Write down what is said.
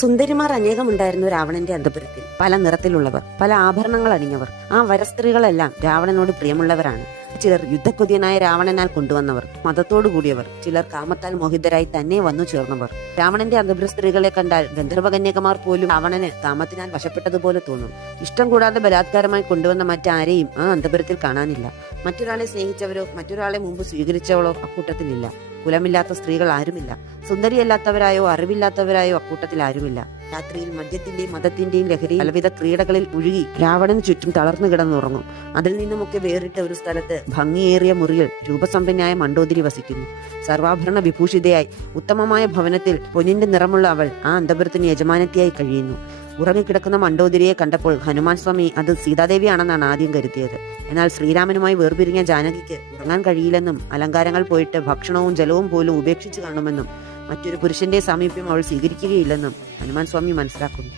സുന്ദരിമാർ അനേകം അനേകമുണ്ടായിരുന്നു രാവണന്റെ അന്തപുരത്തിൽ. പല നിറത്തിലുള്ളവർ പല ആഭരണങ്ങൾ അണിഞ്ഞവർ. ആ വരസ്ത്രീകളെല്ലാം രാവണനോട് പ്രിയമുള്ളവരാണ്. ചിലർ യുദ്ധക്കൊതിയനായ രാവണനാൽ കൊണ്ടുവന്നവർ മതത്തോടു കൂടിയവർ ചിലർ കാമത്താൽ മോഹിതരായി തന്നെ വന്നു ചേർന്നവർ. രാവണന്റെ അന്തപുര സ്ത്രീകളെ കണ്ടാൽ ഗന്ധർവകന്യകമാർ പോലും രാവണന് കാമത്തിനാൽ വശപ്പെട്ടതുപോലെ തോന്നും. ഇഷ്ടം കൂടാതെ ബലാത്കാരമായി കൊണ്ടുവന്ന മറ്റാരെയും ആ അന്തപുരത്തിൽ കാണാനില്ല. മറ്റൊരാളെ സ്നേഹിച്ചവരോ മറ്റൊരാളെ മുമ്പ് സ്വീകരിച്ചവളോ അക്കൂട്ടത്തിലില്ല. കുലമില്ലാത്ത സ്ത്രീകൾ ആരുമില്ല സുന്ദരിയല്ലാത്തവരായോ അറിവില്ലാത്തവരായോ അക്കൂട്ടത്തിൽ ആരുമില്ല രാത്രിയിൽ മദ്യത്തിന്റെയും മതത്തിന്റെയും ലഹരി പലവിധ ക്രീഡകളിൽ ഒഴുകി രാവണന് ചുറ്റും തളർന്നു കിടന്നുറങ്ങും. അതിൽ നിന്നുമൊക്കെ വേറിട്ട ഒരു സ്ഥലത്ത് ഭംഗിയേറിയ മുറിയിൽ രൂപസമ്പന്നയായ മണ്ടോതിരി വസിക്കുന്നു. സർവാഭരണ വിഭൂഷിതയായി ഉത്തമമായ ഭവനത്തിൽ പൊന്നിന്റെ നിറമുള്ള അവൾ ആ അന്തപുരത്തിന് യജമാനത്തിയായി കഴിയുന്നു. ഉറങ്ങിക്കിടക്കുന്ന മണ്ടോതിരിയെ കണ്ടപ്പോൾ ഹനുമാൻ സ്വാമി അത് സീതാദേവിയാണെന്നാണ് ആദ്യം കരുതിയത്. എന്നാൽ ശ്രീരാമനുമായി വേർപിരിഞ്ഞ ജാനകിക്ക് ഉറങ്ങാൻ കഴിയില്ലെന്നും അലങ്കാരങ്ങൾ പോയിട്ട് ഭക്ഷണവും ജലവും പോലും ഉപേക്ഷിച്ചു കാണുമെന്നും മറ്റൊരു പുരുഷന്റെ സാമീപ്യം അവൾ സ്വീകരിക്കുകയില്ലെന്നും ഹനുമാൻ സ്വാമി മനസ്സിലാക്കുന്നു.